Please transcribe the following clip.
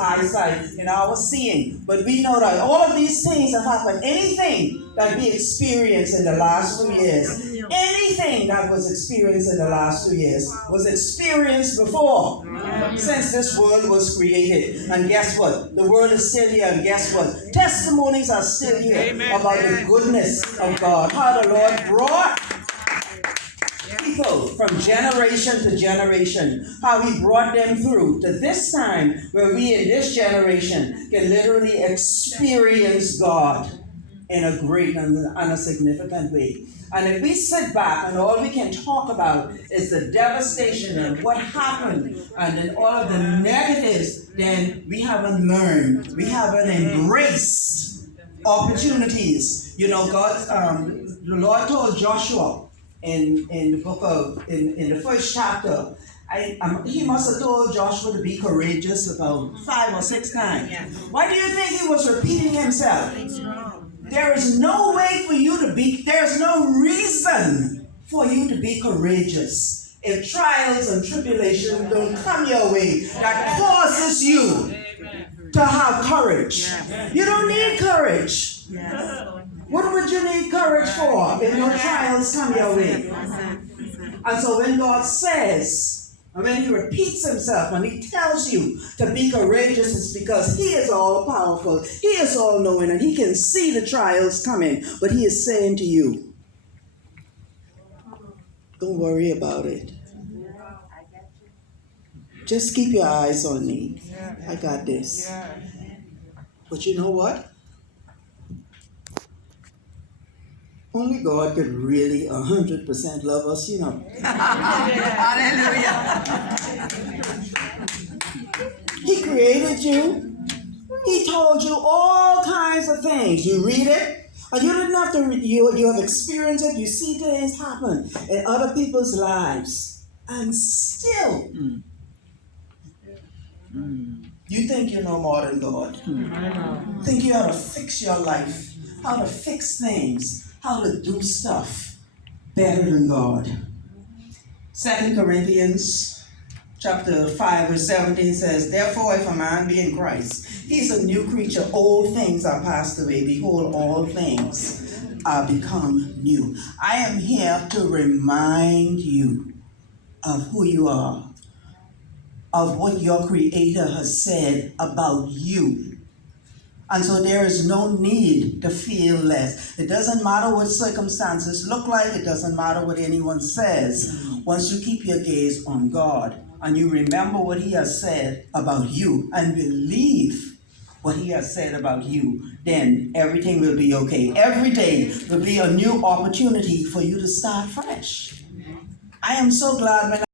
eyesight, in our seeing. But we know that all of these things have happened. Anything that we experienced in the last 2 years, anything that was experienced in the last 2 years was experienced before, since this world was created. And guess what? The world is still here, and guess what? Testimonies are still here about the goodness of God. How the Lord brought people from generation to generation, how he brought them through to this time where we in this generation can literally experience God in a great and a significant way. And if we sit back and all we can talk about is the devastation and what happened and then all of the negatives, then we haven't learned, we haven't embraced opportunities. You know, the Lord told Joshua in the first chapter, he must have told Joshua to be courageous about 5 or 6 times. Why do you think he was repeating himself? There is no way for you to be, there's no reason for you to be courageous if trials and tribulations don't come your way that causes you to have courage. You don't need courage. What would you need courage for if no trials come your way? And so when God says, and when he repeats himself, when he tells you to be courageous, it's because he is all powerful, he is all knowing, and he can see the trials coming. But he is saying to you, don't worry about it. Just keep your eyes on me. I got this. But you know what? Only God could really 100% love us, you know. Hallelujah. He created you. He told you all kinds of things. You read it, and you didn't have to. You have experienced it. You see things happen in other people's lives, and still, you think you know more than God. Think you how to fix your life, how to fix things, how to do stuff better than God. 2 Corinthians chapter 5 verse 17 says, therefore if a man be in Christ, he is a new creature. Old things are passed away. Behold, all things are become new. I am here to remind you of who you are, of what your Creator has said about you. And so there is no need to feel less. It doesn't matter what circumstances look like. It doesn't matter what anyone says. Once you keep your gaze on God and you remember what he has said about you and believe what he has said about you, then everything will be okay. Every day will be a new opportunity for you to start fresh. I am so glad when